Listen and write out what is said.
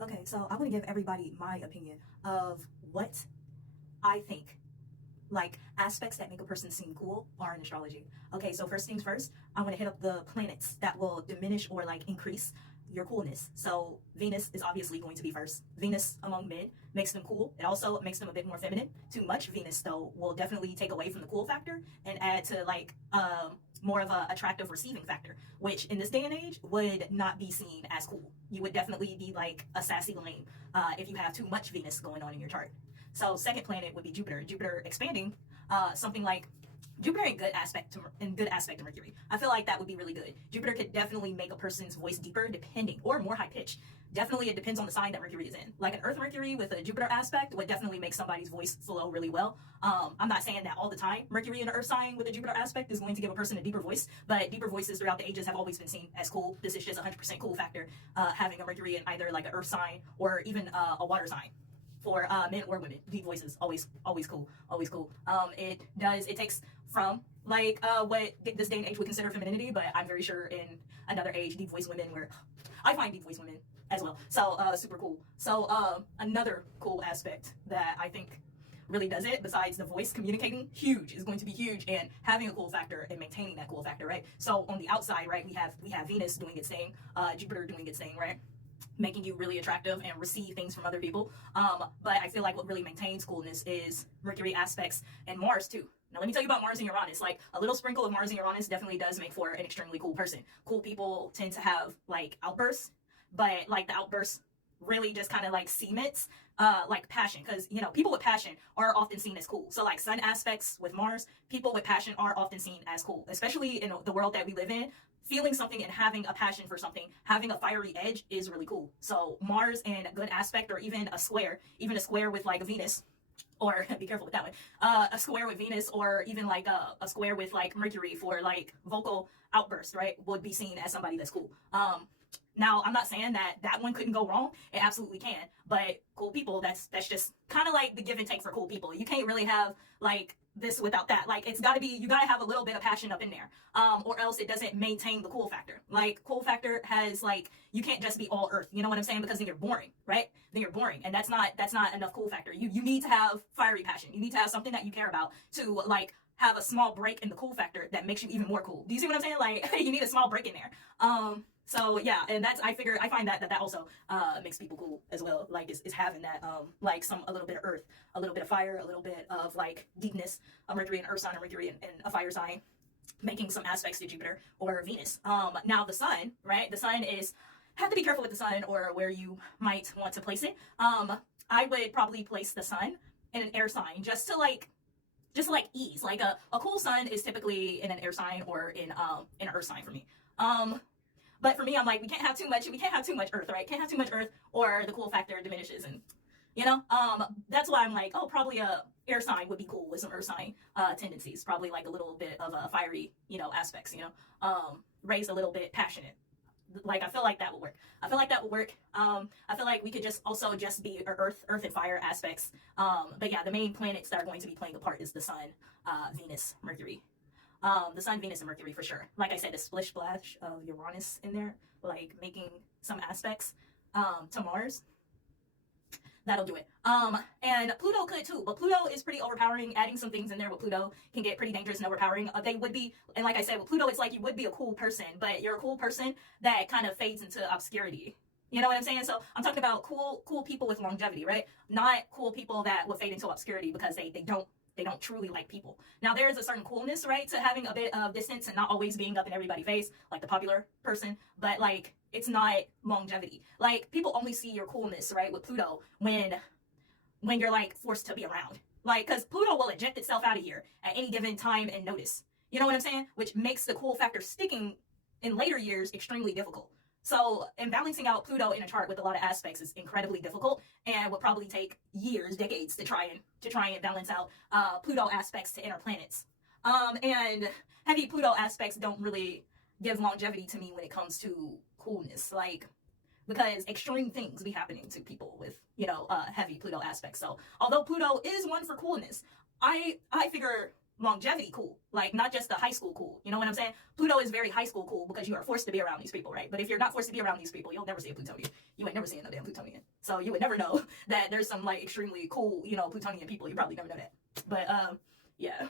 Okay, so I want to give everybody my opinion of what I think, like aspects that make a person seem cool are in astrology. Okay, so first things first, I want to hit up the planets that will diminish or like increase your coolness. So Venus is obviously going to be first. Venus among men makes them cool. It also makes them a bit more feminine. Too much Venus though will definitely take away from the cool factor and add to like more of a attractive receiving factor, which in this day and age would not be seen as cool. You would definitely be like a sassy lame if you have too much Venus going on in your chart. So second planet would be Jupiter. Jupiter expanding, something like Jupiter in good aspect to Mercury. I feel like that would be really good. Jupiter could definitely make a person's voice deeper, depending, or more high pitch. Definitely, it depends on the sign that Mercury is in. Like an Earth Mercury with a Jupiter aspect would definitely make somebody's voice flow really well. I'm not saying that all the time Mercury in an Earth sign with a Jupiter aspect is going to give a person a deeper voice, but deeper voices throughout the ages have always been seen as cool. This is just 100% cool factor, having a Mercury in either like an Earth sign or even a water sign. For men or women, deep voices always cool, always cool. It takes from like what this day and age would consider femininity, but I'm very sure in another age, deep voice women were, I find deep voice women as well. So super cool. So another cool aspect that I think really does it, besides the voice communicating, huge is going to be huge, and having a cool factor and maintaining that cool factor, right? So on the outside, right, we have Venus doing its thing, Jupiter doing its thing, right? Making you really attractive and receive things from other people. But I feel like what really maintains coolness is Mercury aspects and Mars too. Now let me tell you about Mars and Uranus. Like a little sprinkle of Mars and Uranus definitely does make for an extremely cool person. Cool people tend to have like outbursts, but like the outbursts really just kind of like cements like passion, because you know people with passion are often seen as cool. So like sun aspects with Mars, people with passion are often seen as cool, especially in the world that we live in. Feeling something and having a passion for something, having a fiery edge is really cool. So Mars and a good aspect, or even a square with like Venus, or be careful with that one, a square with Venus, or even like a square with like Mercury for like vocal outburst, right, would be seen as somebody that's cool. Now I'm not saying that one couldn't go wrong. It absolutely can. But cool people, that's just kind of like the give and take for cool people. You can't really have like this without that. Like it's gotta be, you gotta have a little bit of passion up in there, or else it doesn't maintain the cool factor. Like cool factor has like, you can't just be all earth, you know what I'm saying? Because then you're boring, right? Then you're boring, and that's not enough cool factor. You need to have fiery passion. You need to have something that you care about to like have a small break in the cool factor that makes you even more cool. Do you see what I'm saying? Like you need a small break in there. So yeah, and that's, I find that also makes people cool as well. Like is having that like a little bit of earth, a little bit of fire, a little bit of like deepness, a Mercury and earth sign, or Mercury and a fire sign, making some aspects to Jupiter or Venus. Now the sun, right? The sun is, have to be careful with the sun or where you might want to place it. I would probably place the sun in an air sign just to like ease. Like a cool sun is typically in an air sign or in an earth sign for me. But for me, I'm like, we can't have too much earth, right? Can't have too much earth or the cool factor diminishes. And, you know, that's why I'm like, oh, probably a air sign would be cool with some earth sign tendencies. Probably like a little bit of a fiery, you know, aspects, you know, raised a little bit passionate. Like, I feel like that would work. I feel like we could just be earth and fire aspects. But yeah, the main planets that are going to be playing a part is the sun, Venus, Mercury. The sun, Venus, and Mercury for sure. Like I said, the splish splash of Uranus in there, like making some aspects to Mars. That'll do it. And Pluto could too, but Pluto is pretty overpowering. Adding some things in there with Pluto can get pretty dangerous and overpowering. They would be, and like I said, with Pluto, it's like you would be a cool person, but you're a cool person that kind of fades into obscurity. You know what I'm saying? So I'm talking about cool people with longevity, right? Not cool people that would fade into obscurity because they don't truly like people. Now there is a certain coolness, right, to having a bit of distance and not always being up in everybody's face, like the popular person, but like it's not longevity. Like people only see your coolness, right, with Pluto when you're like forced to be around. Like, because Pluto will eject itself out of here at any given time and notice. You know what I'm saying? Which makes the cool factor sticking in later years extremely difficult. So, and balancing out Pluto in a chart with a lot of aspects is incredibly difficult, and will probably take years, decades to try and balance out Pluto aspects to inner planets. And heavy Pluto aspects don't really give longevity to me when it comes to coolness, like because extreme things be happening to people with heavy Pluto aspects. So, although Pluto is one for coolness, I figure longevity cool, like not just the high school cool. You know what I'm saying? Pluto is very high school cool because you are forced to be around these people, right? But if you're not forced to be around these people, you'll never see a Plutonian. You ain't never seen no damn Plutonian. So you would never know that there's some like extremely cool, you know, Plutonian people. You probably never know that. But yeah.